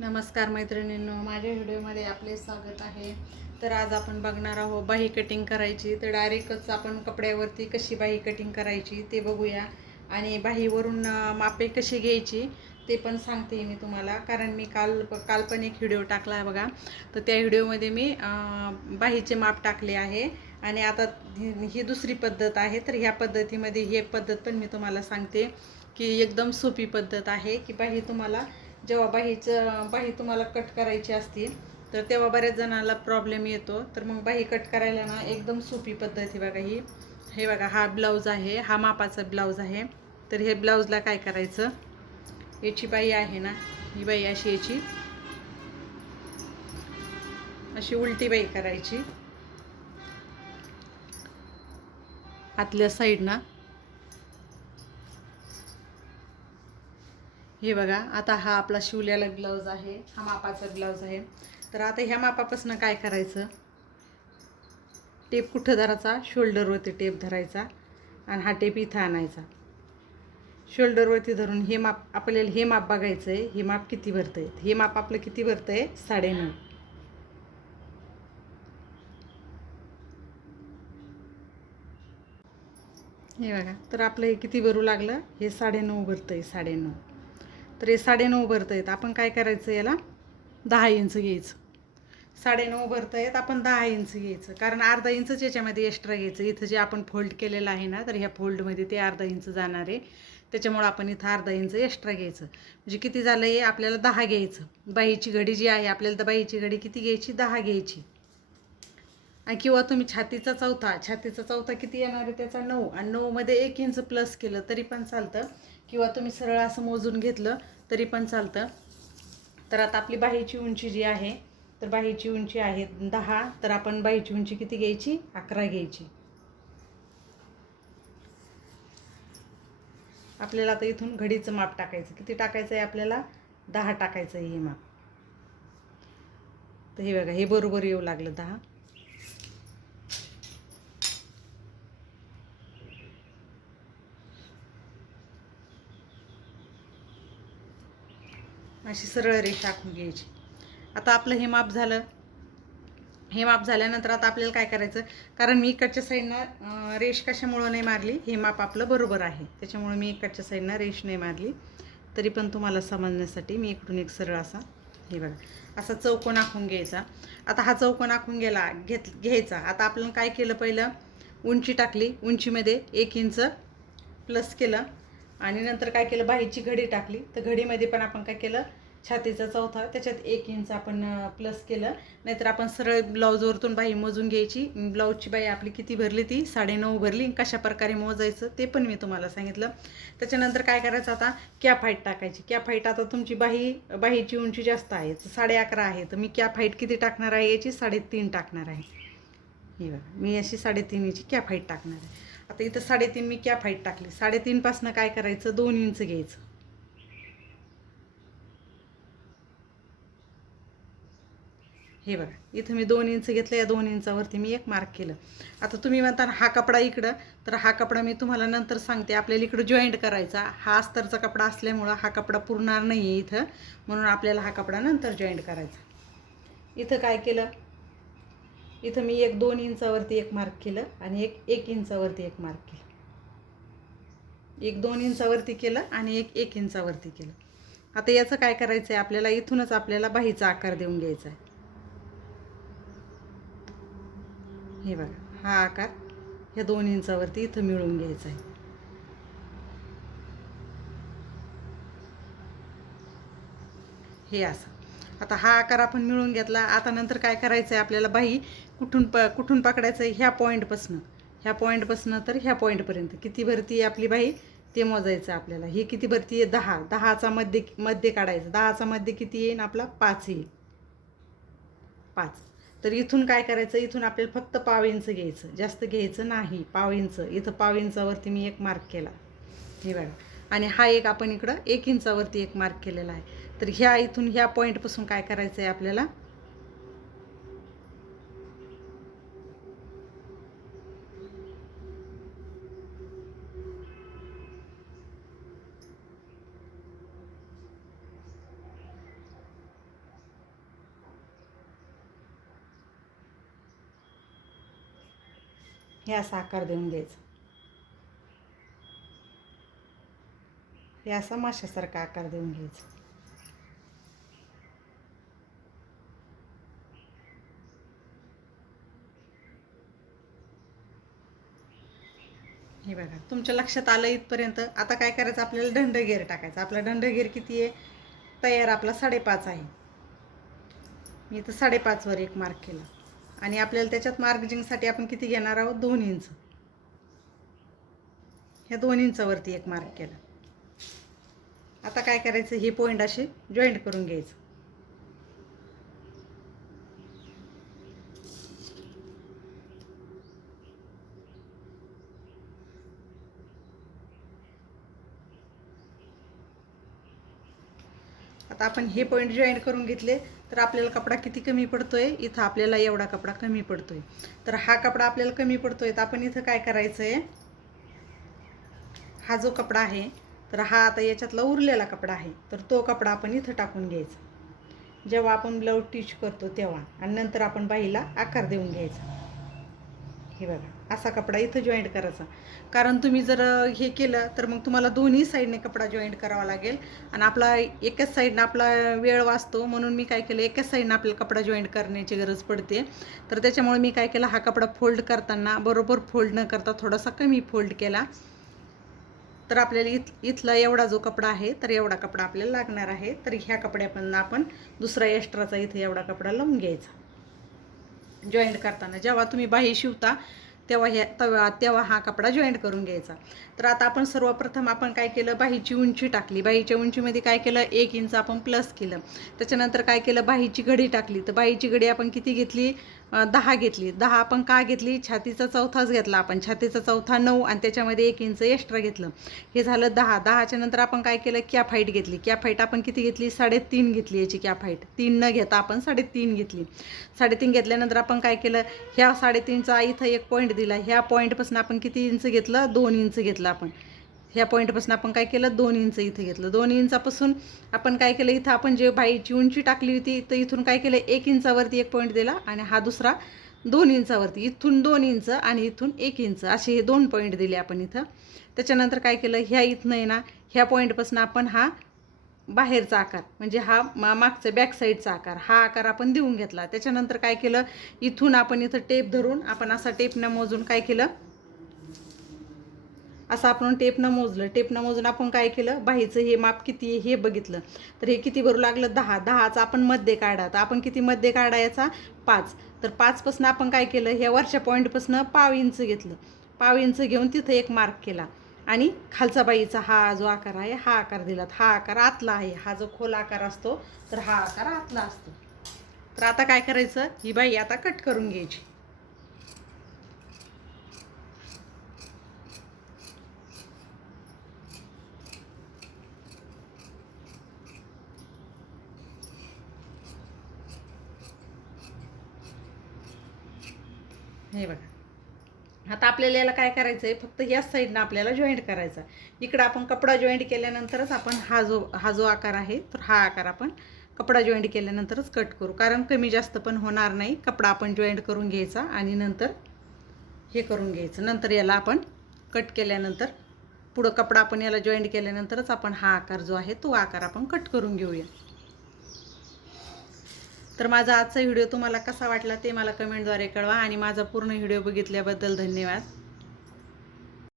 नमस्कार मैत्रिणींनो, माझ्या व्हिडिओमध्ये आपले स्वागत आहे. तर आज आपण बघणार आहोत बाही कटिंग करायची. तर डायरेक्टच आपण कपड्यावरती कशी बाही कटिंग करायची ते बघूया आणि बाहीवरून मापे कशी घ्यायची ते पण सांगते मी तुम्हाला. कारण मी काल पण एक व्हिडिओ टाकला आहे बघा. तर त्या व्हिडिओमध्ये मी बाहीचे माप टाकले आहे आणि आता ही दुसरी पद्धत आहे. तर ह्या पद्धतीमध्ये ही एक पद्धत पण मी तुम्हाला सांगते की एकदम सोपी पद्धत आहे की बाही तुम्हाला जेव्हा बाही तुम्हाला कट करायची असतील तर तेव्हा बऱ्याच जणांना प्रॉब्लेम येतो. तर मग बाही कट करायला ना एकदम सोपी पद्धत आहे बघा ही. हे बघा, हा ब्लाऊज आहे, हा मापाचा ब्लाऊज आहे. तर हे ब्लाऊजला काय करायचं, याची बाही आहे ना, ही बाही अशी याची अशी उलटी बाही करायची आतल्या साईडनं. हे बघा, आता हा आपला शिवलेला ब्लाऊज आहे, हा मापाचा ब्लाऊज आहे. तर आता ह्या मापापासून काय करायचं, टेप कुठं धरायचा, शोल्डरवरती टेप धरायचा आणि हा टेप इथं आणायचा. शोल्डरवरती धरून हे माप आपल्याला हे माप बघायचं आहे. हे माप किती भरतं आहे, हे माप आपलं किती भरतं आहे, 9.5. हे बघा, तर आपलं हे किती भरू लागलं, हे 9.5 भरतं आहे, 9.5. तर हे 9.5 भरतं आहेत. आपण काय करायचं, याला 10 इंच घ्यायचं. 9.5 भरतं आहेत, आपण 10 इंच घ्यायचं. कारण अर्धा इंचच याच्यामध्ये एक्स्ट्रा घ्यायचं. इथं जे आपण फोल्ड केलेलं आहे ना, तर ह्या फोल्डमध्ये ते अर्धा इंच जाणार आहे. त्याच्यामुळं आपण इथं अर्धा इंच एक्स्ट्रा घ्यायचं. म्हणजे किती झालं आहे, आपल्याला 10 घ्यायचं. बाहीची घडी जी आहे आपल्याला, तर बाहीची घडी किती घ्यायची, 10 घ्यायची. आणि किंवा तुम्ही छातीचा चौथा किती येणार आहे, त्याचा 9. आणि 9मध्ये 1 इंच प्लस केलं तरी पण चालतं. किंवा तुम्ही सरळ असं मोजून घेतलं तरी पण चालतं. तर आता आपली बाहीची उंची जी आहे, तर बाहीची उंची आहे 10. तर आपण बाहीची उंची किती घ्यायची, 11 घ्यायची. आपल्याला आता इथून घडीचं माप टाकायचं. किती टाकायचं आहे आपल्याला, 10 टाकायचं आहे हे माप. तर हे बघा, हे बरोबर येऊ लागलं 10. अशी सरळ रेषा आखून घ्यायची. आता आपलं हे माप झालं. हे माप झाल्यानंतर आता आपल्याला काय करायचं, कारण मी इकडच्या साईडनं रेष कशामुळं नाही मारली, हे माप आपलं बरोबर आहे त्याच्यामुळे मी इकडच्या साईडनं रेष नाही मारली. तरी पण तुम्हाला समजण्यासाठी मी इकडून एक सरळ असा, हे बघा, असा चौकोन आखून घ्यायचा. आता हा चौकोन आखून घ्यायचा. आता आपल्याला काय केलं, पहिलं उंची टाकली, उंचीमध्ये 1 इंच प्लस केलं. आणि नंतर काय केलं, बाहीची घडी टाकली. तर घडीमध्ये पण आपण काय केलं, छातीचा चौथा, त्याच्यात 1 इंच आपण प्लस केलं. नाहीतर आपण सरळ ब्लाऊजवरतून बाही मोजून घ्यायची. ब्लाऊजची बाही आपली किती भरली, ती 9.5 भरली. कशा प्रकारे मोजायचं ते पण मी तुम्हाला सांगितलं. त्याच्यानंतर काय करायचं, आता कॅप हाईट टाकायची. कॅप हाईट, आता तुमची बाहीची उंची जास्त आहे, 11.5 आहे, तर मी कॅप हाईट किती टाकणार आहे, याची 3.5 टाकणार आहे. ही बघा, मी अशी 3.5 इंची कॅप हाईट टाकणार आहे. आता इथं 3.5 मी कॅप हाईट टाकली. 3.5 पासनं काय करायचं, 2 इंच घ्यायचं. हे बघा, इथं मी 2 इंच घेतलं. या 2 इंचावरती मी एक मार्क केलं. आता तुम्ही म्हणता हा कपडा इकडं, तर हा कपडा मी तुम्हाला नंतर सांगते. आपल्याला इकडं जॉईंट करायचा. हा अस्तरचा कपडा असल्यामुळं हा कपडा पुरणार नाही आहे इथं, म्हणून आपल्याला हा कपडा नंतर जॉईंट करायचा. इथं काय केलं, इथं मी 2 इंचावरती एक मार्क केलं आणि 1 इंचावरती एक मार्क केलं. 2 इंचावरती केलं आणि 1 इंचावरती केलं. आता याचं काय करायचं आहे, आपल्याला इथूनच आपल्याला बाहीचा आकार देऊन घ्यायचा आहे. हे बघा, हा आकार ह्या 2 इंचावरती इथं मिळून घ्यायचा आहे. हे असं. आता हा आकार आपण मिळून घेतला. आता नंतर काय करायचं आहे, आपल्याला बाही कुठून पकडायचं आहे, ह्या पॉईंटपासनं तर ह्या पॉईंटपर्यंत किती भरती आहे आपली बाही ते मोजायचं आपल्याला. ही किती भरती आहे, 10. 10चा मध्ये काढायचं. 10चा मध्ये किती येईल आपला, 5 येईल. 5. तर इथून काय करायचं, इथून आपल्याला फक्त पाव इंच घ्यायचं, जास्त घ्यायचं नाही. पाव इंच, इथं पाव इंचावरती मी एक मार्क केला. हे बघा, आणि हा एक आपण इकडं 1 इंचावरती एक मार्क केलेला आहे. तर इथून ह्या पॉईंटपासून काय करायचं आहे आपल्याला, हे असा आकार देऊन द्यायचा. हे असा माशासारखा आकार देऊन घ्यायचा. हे बघा तुमच्या लक्षात आलं इथपर्यंत. आता काय करायचं, आपल्याला दंडगेर टाकायचा. आपला दंडगेर किती आहे तयार, आपला 5.5 आहे. मी इथं 5.5 वर एक मार्क केला आणि आपल्याला त्याच्यात मार्जिंगसाठी आपण किती घेणार आहोत, 2 इंच. ह्या 2 इंचावरती एक मार्क केला. आता काय करायचं, हे पॉईंट असे जॉईंट करून घ्यायचं. आता आपण हे पॉईंट जॉईंट करून घेतले तर आपल्याला कपडा किती कमी पडतोय, इथं आपल्याला एवढा कपडा कमी पडतोय. तर हा कपडा आपल्याला कमी पडतोय, तर आपण इथं काय करायचंय, हा जो कपडा आहे तर हा आता याच्यातला उरलेला कपडा आहे, तर तो कपडा आपण इथं टाकून घ्यायचा जेव्हा आपण ब्लाऊज स्टिच करतो तेव्हा, आणि नंतर आपण बाहीला आकार देऊन घ्यायचा. हे बघा असा कपडा इथं जॉईंट करायचा. कारण तुम्ही जर हे केलं तर मग तुम्हाला दोन्ही साईडने कपडा जॉईंट करावा लागेल आणि आपला एकाच साईडनं आपला वेळ वाचतो. म्हणून मी काय केलं, एकाच साईडनं आपल्याला कपडा जॉईंट करण्याची गरज पडते. तर त्याच्यामुळे मी काय केलं, हा कपडा फोल्ड करताना बरोबर फोल्ड न करता थोडासा कमी फोल्ड केला. तर आपल्याला इथला एवढा जो कपडा आहे तर एवढा कपडा आपल्याला लागणार आहे. तर ह्या कपड्यापर्यंत आपण दुसरा एक्स्ट्राचा इथे एवढा कपडा लावून घ्यायचा. जॉईंट करताना जेव्हा तुम्ही बाही शिवता तेव्हा हा कपडा जॉईंट करून घ्यायचा. तर आता आपण सर्वप्रथम आपण काय केलं, बाहीची उंची टाकली. बाहीच्या उंचीमध्ये काय केलं, 1 इंच आपण प्लस केलं. त्याच्यानंतर काय केलं, बाहीची घडी टाकली. तर बाहीची घडी आपण किती घेतली, 10 घेतली. 10 आपण का घेतली, छातीचा चौथाच घेतला आपण. छातीचा चौथा 9 आणि त्याच्यामध्ये 1 इंच एक्स्ट्रा घेतलं. हे झालं 10. 10च्या नंतर आपण काय केलं, कॅप हाईट घेतली. कॅप हाईट आपण किती घेतली, 3.5 घेतली. याची कॅप हाईट 3 न घेता आपण 3.5 घेतली. 3.5 घेतल्यानंतर आपण काय केलं, ह्या 3.5चा इथं एक पॉईंट दिला. ह्या पॉईंटपासून आपण किती इंच घेतलं, 2 इंच घेतलं आपण. ह्या पॉईंटपासून आपण काय केलं, 2 इंच इथं घेतलं. 2 इंचापासून आपण काय केलं, इथं आपण जे बाहीची उंची टाकली होती तर इथून काय केलं, 1 इंचावरती एक पॉईंट दिला आणि हा दुसरा 2 इंचावरती. इथून 2 इंच आणि इथून 1 इंच असे हे 2 पॉईंट दिले आपण इथं. त्याच्यानंतर काय केलं, ह्या इथनं आहे ना, ह्या पॉईंटपासून आपण हा बाहेरचा आकार म्हणजे हा मागचा बॅक साईडचा आकार, हा आकार आपण देऊन घेतला. त्याच्यानंतर काय केलं, इथून आपण इथं टेप धरून आपण असा टेपनं मोजून काय केलं, असं आपण टेपनं मोजलं. टेपनं मोजून आपण काय केलं, बाहीचं हे माप किती हे बघितलं. तर हे किती भरू लागलं, 10. 10चा आपण मध्ये काढा. तर आपण किती मध्ये काढायचा, 5. तर 5पासून आपण काय केलं, ह्या वरच्या पॉईंटपासून पाव इंच घेतलं. पाव इंच घेऊन तिथं एक मार्क केला आणि खालचा बाईचा हा जो आकार आहे हा आकार दिला. हा आकार आतला आहे. हा जो खोल आकार असतो तर हा आकार आतला असतो. तर आता काय करायचं, ही बाई आता कट करून घ्यायची. हे बघा आता आपल्याला याला काय करायचं आहे, फक्त याच साईडनं आपल्याला जॉईंट करायचा. इकडं आपण कपडा जॉईंट केल्यानंतरच आपण हा जो आकार आहे तर हा आकार आपण कपडा जॉईंट केल्यानंतरच कट करू. कारण कमी जास्त पण होणार नाही. कपडा आपण जॉईंट करून घ्यायचा आणि नंतर हे करून घ्यायचं. नंतर याला आपण कट केल्यानंतर पुढं कपडा आपण याला जॉईंट केल्यानंतरच आपण हा आकार जो आहे तो आकार आपण कट करून घेऊया. तर माझा आजचा व्हिडिओ तुम्हाला कसा वाटला ते मला कमेंटद्वारे कळवा आणि माझा पूर्ण व्हिडिओ बघितल्याबद्दल धन्यवाद.